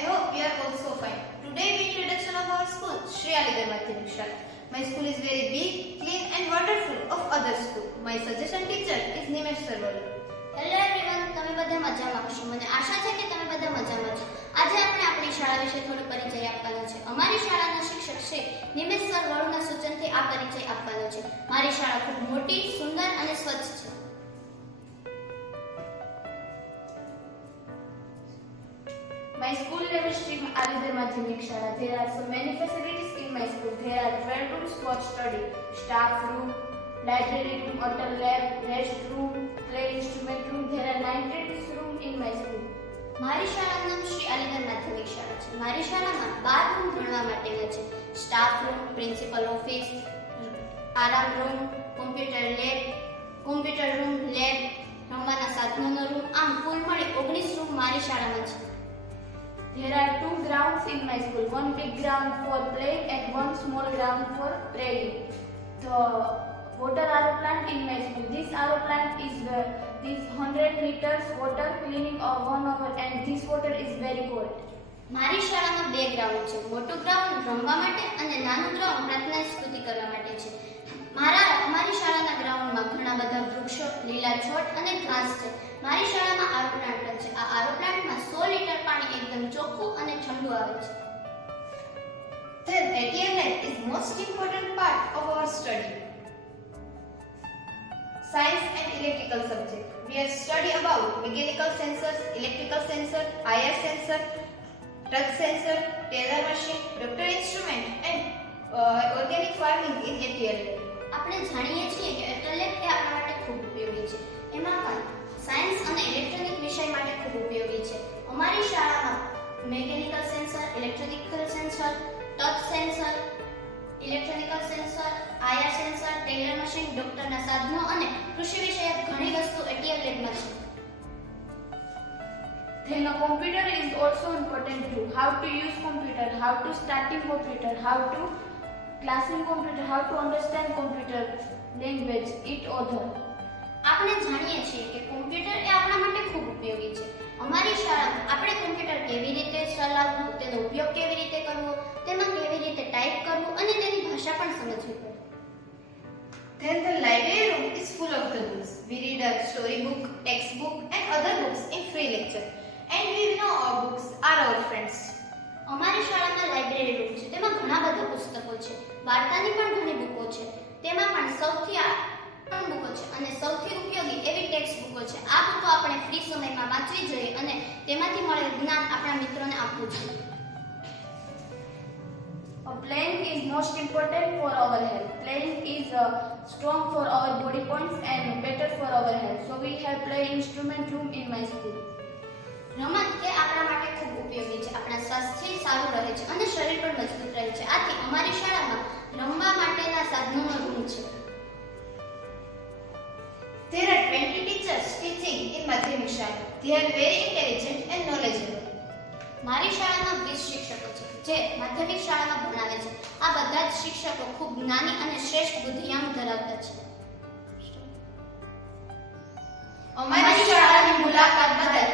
I hope you are also fine. Today we introduction of our school, Shri Aligarh Madhyamik Shala. My school is very big, clean and wonderful of other school. My suggestion teacher is Nimesh Sarwari. Hello everyone, તમે બધા મજામાં હશો. મને આશા છે કે તમે બધા મજામાં છો. આજે આપણે આપણી શાળા વિશે થોડો પરિચય આપવાનો છે. અમારી શાળાના શિક્ષક શ્રી નિમેશ સર વરુના સૂચનથી આ પરિચય આપવાનો છે. મારી શાળા ખૂબ મોટી, સુંદર અને સ્વચ્છ છે. My school name is Shri Aligarh Madhyamik Shala. There are so many facilities in my school. There are 12 rooms for study, staff room, library room, hotel lab, rest room, play instrument room. There are 19 rooms in my school. મારી શાળાનું નામ શ્રી અલીગઢ માધ્યમિક શાળા છે. મારી શાળામાં 12 room ભણવા માટેના છે. સ્ટાફ રૂમ, પ્રિન્સિપલ ઓફિસ, આરામ રૂમ, કોમ્પ્યુટર રૂમ, લેબ, રમવાના સાધનોનો રૂમ, આમ કુલ મળી 19 રૂમ મારી શાળામાં છે. There are 2 grounds in my school. One big ground for playing and one small ground for praying. The water RO plant in my school. This RO plant is this 100 liters water cleaning of 1 hour and this water is very cold. મારી શાળામાં 2 ground છે. મોટું ground રમવા માટે અને નાનું ground પ્રાર્થના સ્તુતિ કરવા માટે છે. અમારી શાળાના ગ્રાઉન્ડમાં ઘણા બધા વૃક્ષો, લીલાછોડ અને ઘાસ છે. મારી શાળામાં આરો પ્લાન્ટ છે. આ આરો પ્લાન્ટમાં 100 લીટર પાણી એકદમ ચોખ્ખું અને ઠંડુ આવે છે. Then ATM lab is most important part of our study. Science and electrical subject. We have study about mechanical sensors, electrical sensor, IR sensor, touch sensor, Taylor machine, Doppler instrument and organic farming in ATL lab. આપણે જાણીએ છીએ કે એટલ lab એ આપણા માટે ખૂબ ઉપયોગી છે. એમાં પણ સાયન્સ અને ઇલેક્ટ્રોનિક વિષય માટે ખૂબ ઉપયોગી છે. અમારી શાળામાં mechanical sensor, electrical sensor, touch sensor, electronical sensor, IR sensor, tailor machine, ડોક્ટરના સાધનો અને કૃષિ વિષયક ઘણી વસ્તુ એટીએલ લેબમાં છે. Then a computer is also important too. How to use computer, how to starting computer, how to classing computer, how to understand computer language, it other. આપણે જાણીએ છીએ કે કોમ્પ્યુટર એ આપણા માટે ખૂબ ઉપયોગી છે. અમારી શાળામાં આપણે કોમ્પ્યુટર કેવી રીતે ચલાવવું, તેનો ઉપયોગ કેવી રીતે કરવો, તેમાં કેવી રીતે ટાઈપ કરવું અને તેની ભાષા પણ સમજવી પડે. Then the library room is full of the books. We read a story book, textbook and other books in free lecture. And we know our books are our friends. અમારી શાળામાં લાઇબ્રેરી રૂમ છે. તેમાં ઘણા બધા પુસ્તકો છે. વાર્તાની પણ ઘણી બુકો છે. તેમાં પણ સૌથી બુકો છે અને સૌથી ઉપયોગી એવી ટેક્સ્ટ બુકો છે. આ બુકો આપણે ફ્રી સમયમાં વાંચવી જોઈએ અને તેમાંથી મળેલ જ્ઞાન આપણા મિત્રોને આપવું જોઈએ. Playing is most important for our health. Playing is strong for our body points and better for our health. So we have play instrument room in my school. રમત એ આપણા માટે ખૂબ ઉપયોગી છે. આપણા સ્વાસ્થ્ય સારું રહે છે અને શરીર પણ મજબૂત રહે છે. આથી અમારી શાળામાં રમવા માટેના સાધનોનો રૂમ છે. There are 20 teachers teaching in Madhyamik Shala. They are very intelligent and knowledgeable. મારી શાળામાં 20 શિક્ષકો છે જે માધ્યમિક શાળામાં ભણાવે છે. આ બધા જ શિક્ષકો ખૂબ જ્ઞાની અને શ્રેષ્ઠ બુદ્ધિઆંક ધરાવતા છે. અમારી શાળાની મુલાકાત બદલ